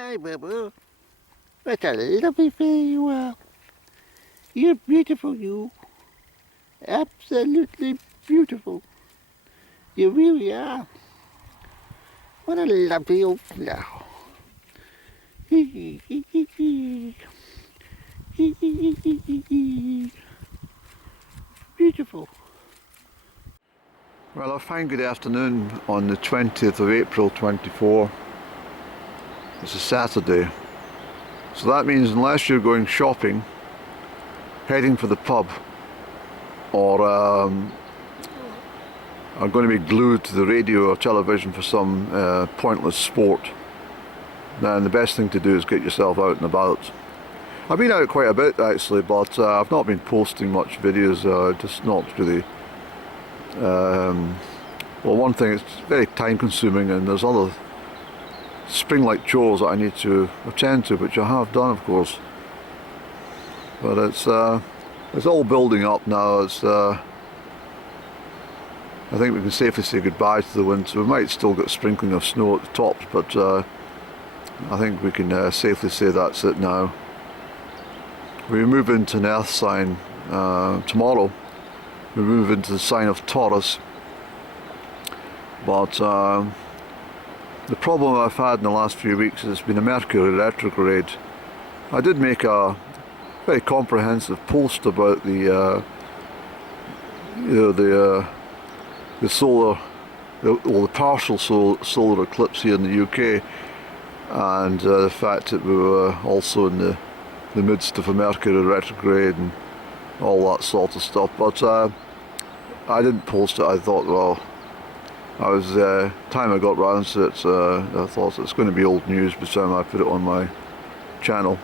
Hi, Bubba. What a lovely fellow you are. You're beautiful, you. Absolutely beautiful. You really are. What a lovely old flower. Beautiful. Well, a fine good afternoon on the 20th of April 24. It's a Saturday. So that means unless you're going shopping, heading for the pub, or are going to be glued to the radio or television for some pointless sport, then the best thing to do is get yourself out and about. I've been out quite a bit actually, but I've not been posting much videos, just not really. Well, one thing, it's very time consuming, and there's other spring-like chores that I need to attend to, which I have done of course. But it's all building up now. I think we can safely say goodbye to the winter. We might still get sprinkling of snow at the tops, but I think we can safely say that's it now. We move into an earth sign tomorrow. We move into the sign of Taurus. But the problem I've had in the last few weeks has been a Mercury retrograde. I did make a very comprehensive post about the solar, the partial solar eclipse here in the UK, and the fact that we were also in the midst of a Mercury retrograde and all that sort of stuff. But I didn't post it. I thought, well, time I got round to it, I thought it's going to be old news by the time I put it on my channel.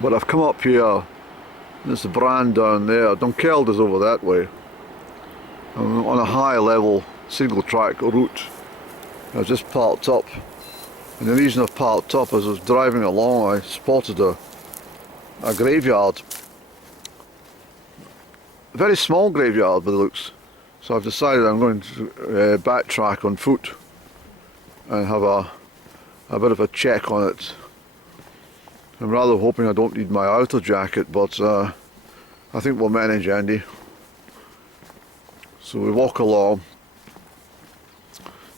But I've come up here, there's the Braan down there, Dunkelder's over that way. I'm on a high level single track route. I've just parked up, and the reason I've parked up is I was driving along, I spotted a graveyard. A very small graveyard by the looks. So I've decided I'm going to backtrack on foot and have a bit of a check on it. I'm rather hoping I don't need my outer jacket, but I think we'll manage, Andy. So we walk along.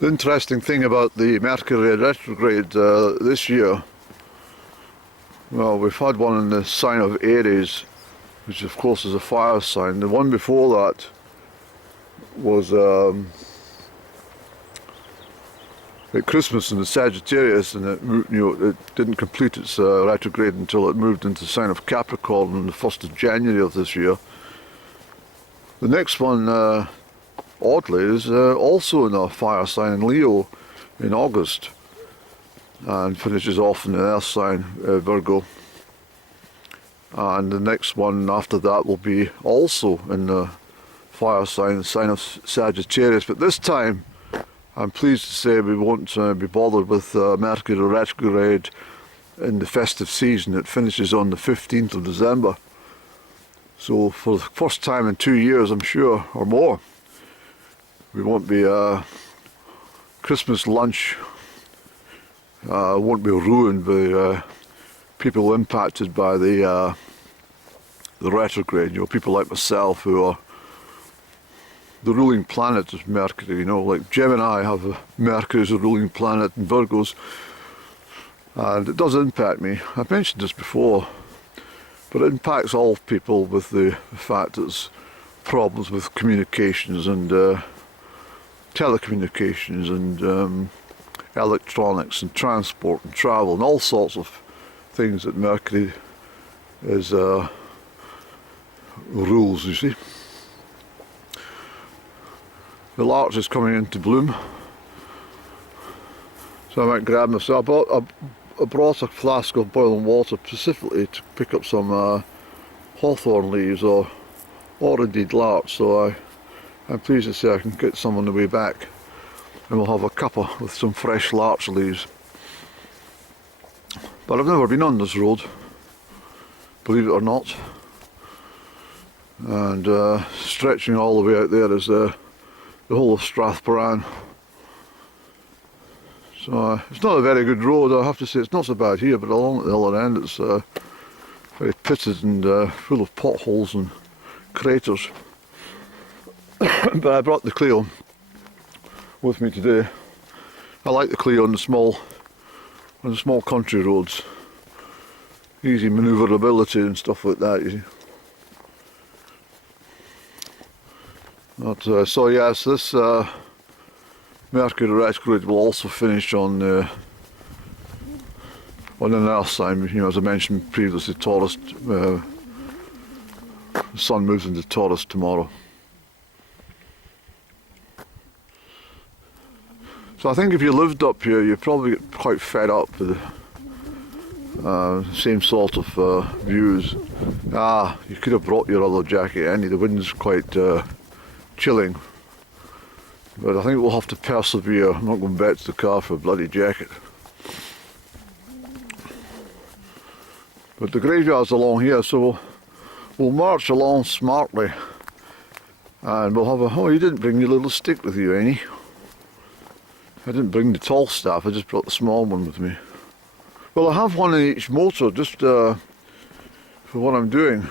The interesting thing about the Mercury retrograde this year, well, we've had one in the sign of Aries, which of course is a fire sign. The one before that was at Christmas in the Sagittarius, and it didn't complete its retrograde until it moved into the sign of Capricorn on the 1st of January of this year. The next one, oddly, is also in a fire sign in Leo in August, and finishes off in the earth sign Virgo. And the next one after that will be also in the fire sign, the sign of Sagittarius. But this time, I'm pleased to say we won't be bothered with Mercury retrograde in the festive season. It finishes on the 15th of December. So for the first time in 2 years, I'm sure, or more, we won't be Christmas lunch won't be ruined by people impacted by the retrograde. You know, people like myself who are the ruling planet is Mercury. You know, like Gemini have Mercury as a ruling planet in Virgos, and it does impact me. I've mentioned this before, but it impacts all people with the fact there's problems with communications and telecommunications and electronics and transport and travel and all sorts of things that Mercury is rules, you see. The larch is coming into bloom, so I might grab myself. I brought a flask of boiling water specifically to pick up some hawthorn leaves or indeed larch, so I'm pleased to say I can get some on the way back, and we'll have a cuppa with some fresh larch leaves. But I've never been on this road, believe it or not, and stretching all the way out there is the whole of Strath Braan. So it's not a very good road, I have to say. It's not so bad here, but along at the other end it's very pitted and full of potholes and craters. But I brought the Clio with me today. I like the Clio on the small country roads. Easy manoeuvrability and stuff like that, you see. But, so yes, this Mercury retrograde will also finish on an Earth sign. You know, as I mentioned previously, Taurus. The sun moves into Taurus tomorrow. So I think if you lived up here, you'd probably get quite fed up with the same sort of views. You could have brought your other jacket, Andy. The wind's quite chilling. But I think we'll have to persevere. I'm not going back to the car for a bloody jacket. But the graveyard's along here, so we'll march along smartly. And we'll have a... Oh, you didn't bring your little stick with you, Annie. I didn't bring the tall staff, I just brought the small one with me. Well, I have one in each motor, just for what I'm doing.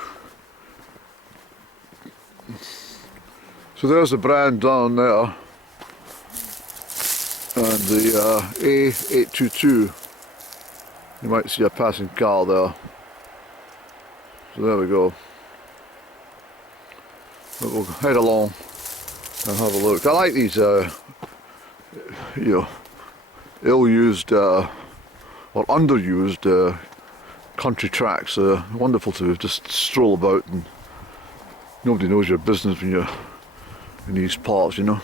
So there's the brand down there. And the A822. You might see a passing car there. So there we go. But we'll head along and have a look. I like these ill-used or underused country tracks. Wonderful to just stroll about, and nobody knows your business when you're in these parts, you know.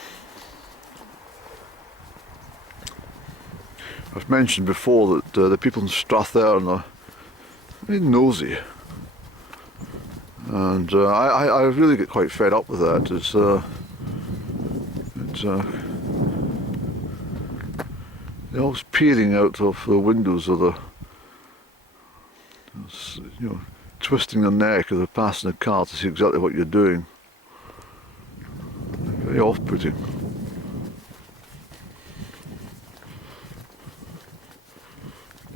I've mentioned before that the people in Strath are very nosy, and I really get quite fed up with that. They're always peering out of the windows of twisting their neck as they're passing a car to see exactly what you're doing. Very off-putting.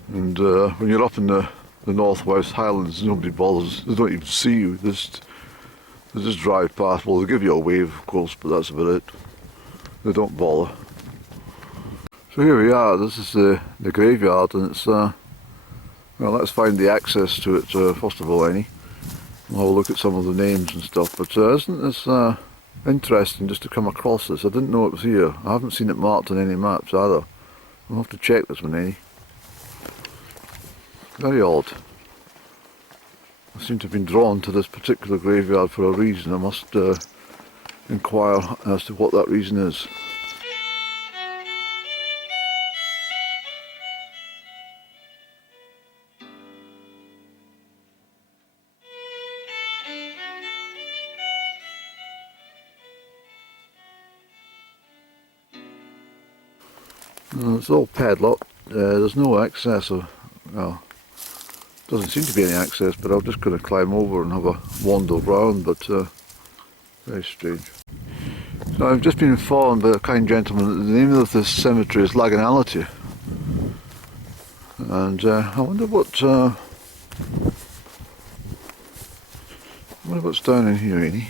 And when you're up in the Northwest Highlands, nobody bothers. They don't even see you. They just drive past. Well, they give you a wave, of course, but that's about it. They don't bother. So here we are. This is the graveyard, and it's well, let's find the access to it first of all, Annie. We'll have a look at some of the names and stuff. But isn't this interesting just to come across this? I didn't know it was here. I haven't seen it marked on any maps either. We'll have to check this one, Annie. Very odd. I seem to have been drawn to this particular graveyard for a reason. I must inquire as to what that reason is. It's all padlocked. There's no access, or well, doesn't seem to be any access, but I'm just going to climb over and have a wander around, but very strange. So I've just been informed by a kind gentleman that the name of this cemetery is Lagganalachie, and I wonder what's down in here, Annie.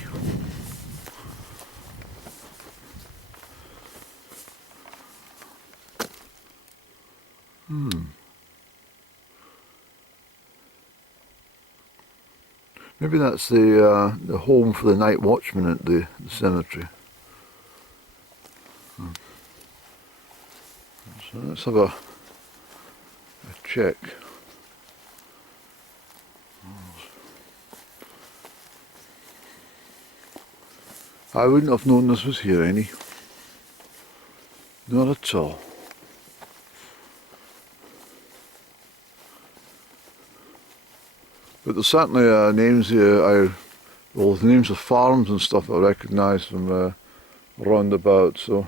Maybe that's the home for the night watchman at the cemetery. So let's have a check. I wouldn't have known this was here, Annie. Not at all. But there's certainly names here, the names of farms and stuff I recognise from round about, so.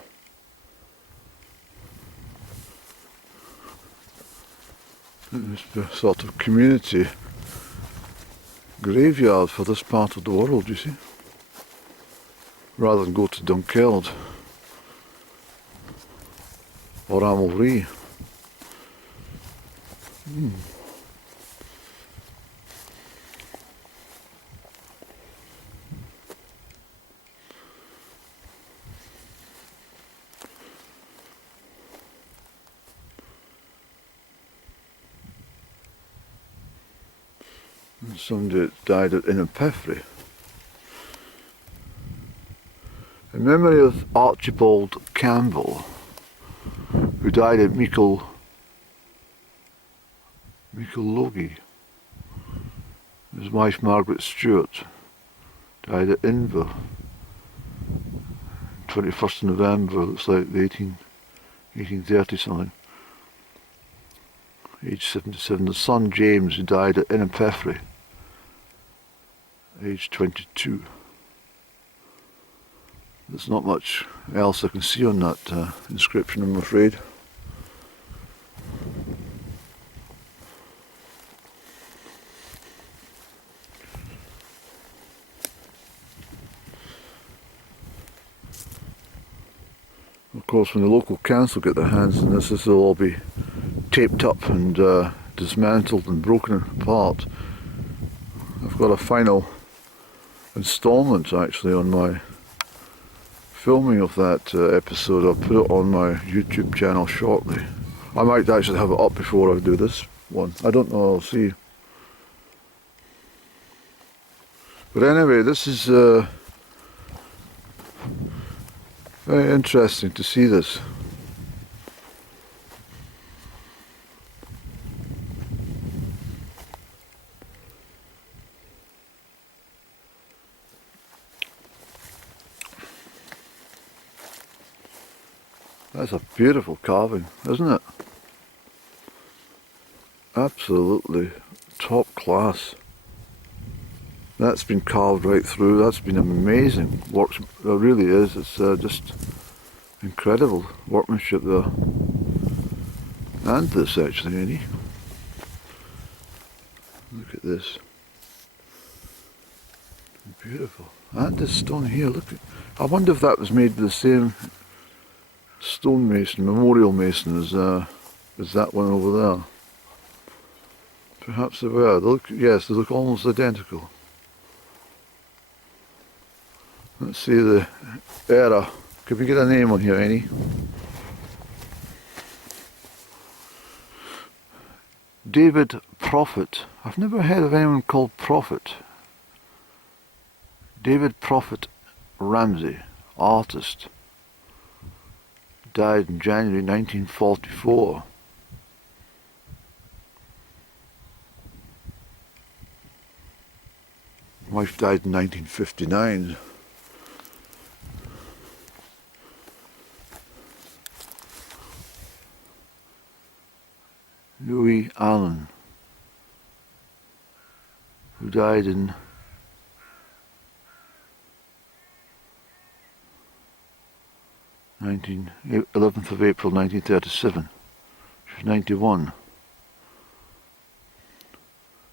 It's a sort of community graveyard for this part of the world, you see. Rather than go to Dunkeld or Amalree. And somebody that died in Ypres. In memory of Archibald Campbell, who died at Pilckelm. His wife Margaret Stewart died at Inver, 21st of November, looks like the 1830 something, age 77. The son James, who died at Ypres, age 22. There's not much else I can see on that inscription, I'm afraid. Of course, when the local council get their hands on this, will all be taped up and dismantled and broken apart. I've got a final instalment actually on my filming of that episode. I'll put it on my YouTube channel shortly. I might actually have it up before I do this one. I don't know, I'll see. But anyway, this is very interesting to see this. That's a beautiful carving, isn't it? Absolutely top class. That's been carved right through. That's been amazing work. It really is. It's just incredible workmanship there. And this actually, Annie. Look at this. Beautiful. And this stone here, look at. I wonder if that was made with the same stonemason, memorial mason as that one over there. Perhaps they were. They look, yes, they look almost identical. Let's see the era. Could we get a name on here, Annie? David Prophet. I've never heard of anyone called Prophet. David Prophet Ramsay, artist. Died in January 1944. Wife died in 1959. Louis Allen, who died in 11th of April 1937. She was 91.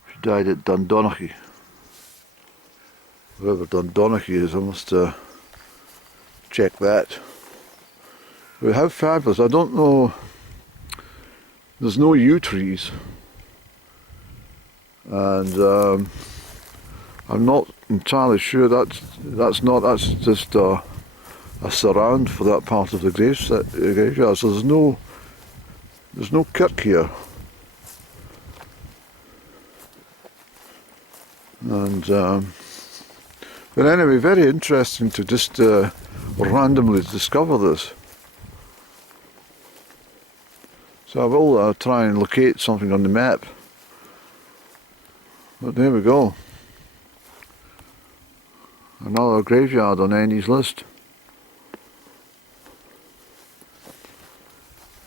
She died at Dundonachie. Wherever Dundonachie is, I must check that. But how fabulous. I don't know. There's no yew trees, and I'm not entirely sure that's just a surround for that part of the graveyard. So there's no kirk here, and but anyway, very interesting to just randomly discover this. So I will try and locate something on the map. But there we go. Another graveyard on Annie's list.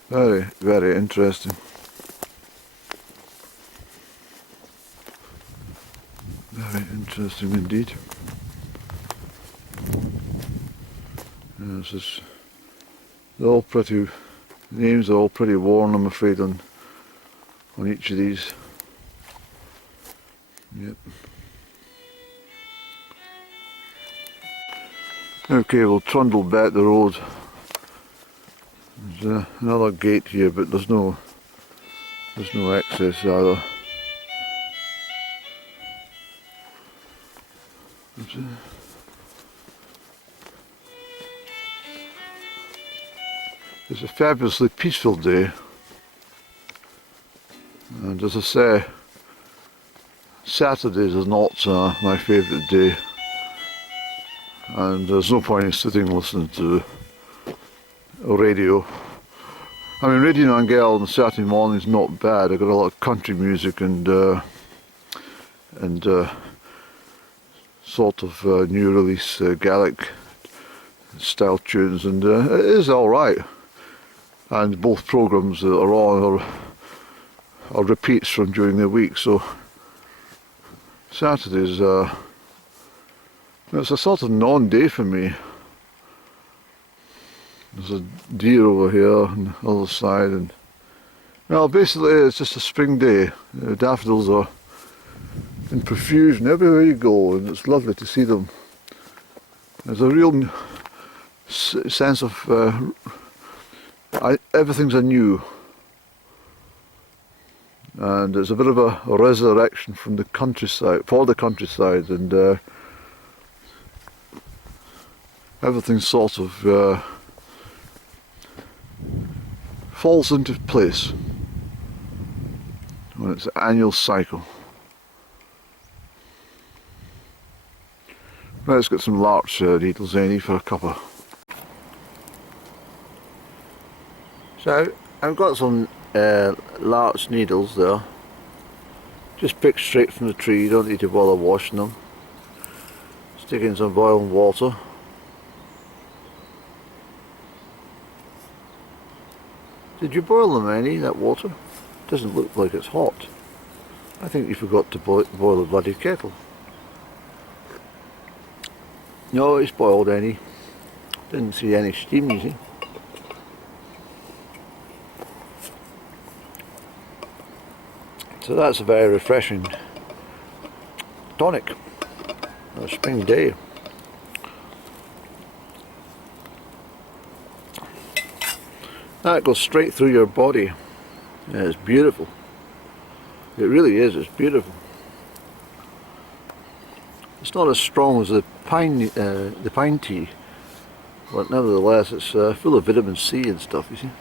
Very, very interesting. Very interesting indeed. Yeah, they're all pretty. Names are all pretty worn, I'm afraid, on each of these. Yep. Okay, we'll trundle back the road. There's another gate here, but there's no There's no excess either. It's a fabulously peaceful day, and as I say, Saturdays are not my favourite day, and there's no point in sitting listening to radio. I mean, Radio Nangel on Saturday morning is not bad. I've got a lot of country music and sort of new release Gaelic style tunes, and it is alright. And both programmes that are on are repeats from during the week, so Saturdays, it's a sort of non-day for me. There's a deer over here on the other side, and well, basically it's just a spring day. Daffodils are in profusion everywhere you go, and it's lovely to see them. There's a real sense of everything's anew, and it's a bit of a resurrection from the countryside, and everything sort of falls into place when it's an annual cycle. Let's get some larch needles, Annie, for a cuppa. So I've got some larch needles there, just picked straight from the tree. You don't need to bother washing them. Stick in some boiling water. Did you boil them, Annie, that water? Doesn't look like it's hot. I think you forgot to boil the bloody kettle. No, it's boiled, Annie. Didn't see any steam, you see. So that's a very refreshing tonic on a spring day. That goes straight through your body. Yeah, it's beautiful. It really is, it's beautiful. It's not as strong as the pine tea, but nevertheless it's full of vitamin C and stuff, you see.